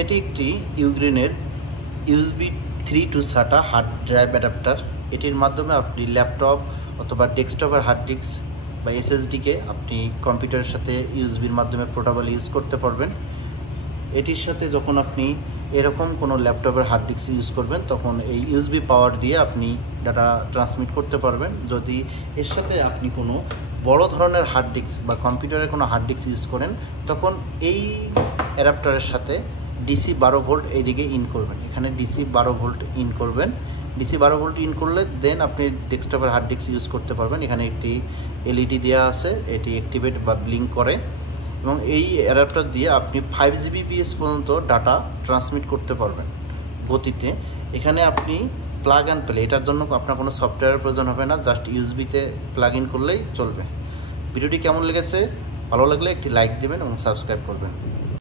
এটি একটি ইউগ্রেনের USB 3 to SATA hard drive adapter. এটির মাধ্যমে আপনি ল্যাপটপ অথবা ডেস্কটপের হার্ড ডিস্ক বা এসএসডিকে আপনি কম্পিউটারের সাথে ইউএসবির মাধ্যমে পোর্টেবল ইউজ করতে পারবেন। এটির সাথে যখন আপনি এরকম কোনো ল্যাপটপের হার্ড ডিস্ক ইউজ করবেন তখন এই ইউএসবি পাওয়ার দিয়ে আপনি ডাটা ট্রান্সমিট করতে পারবেন। যদি এর সাথে আপনি কোনো বড় ধরনের হার্ড ডিস্ক বা কম্পিউটারের কোনো হার্ড ডিস্ক ইউজ করেন তখন এই অ্যাডাপ্টারের সাথে ডিসি 12 ভোল্ট এইদিকে ইন করবেন। এখানে ডিসি 12 ভোল্ট ইন করবেন। ডিসি 12 ভোল্ট ইন করলে দেন আপনি ডেস্কটপের হার্ড ডিস্ক ইউজ করতে পারবেন। এখানে একটি এলইডি দেওয়া আছে, এটি অ্যাক্টিভেট বা ব্লিঙ্ক করে এবং এই অ্যাডাপ্টার দিয়ে আপনি 5 Gbps পর্যন্ত ডাটা ট্রান্সমিট করতে পারবেন গতিতে। এখানে আপনি প্লাগ অ্যান্ড প্লে, এটার জন্য আপনার কোনো সফটওয়্যারের প্রয়োজন হবে না, জাস্ট ইউএসবিতে প্লাগ ইন করলেই চলবে। ভিডিওটি কেমন লেগেছে? ভালো লাগলে একটি লাইক দেবেন এবং সাবস্ক্রাইব করবেন।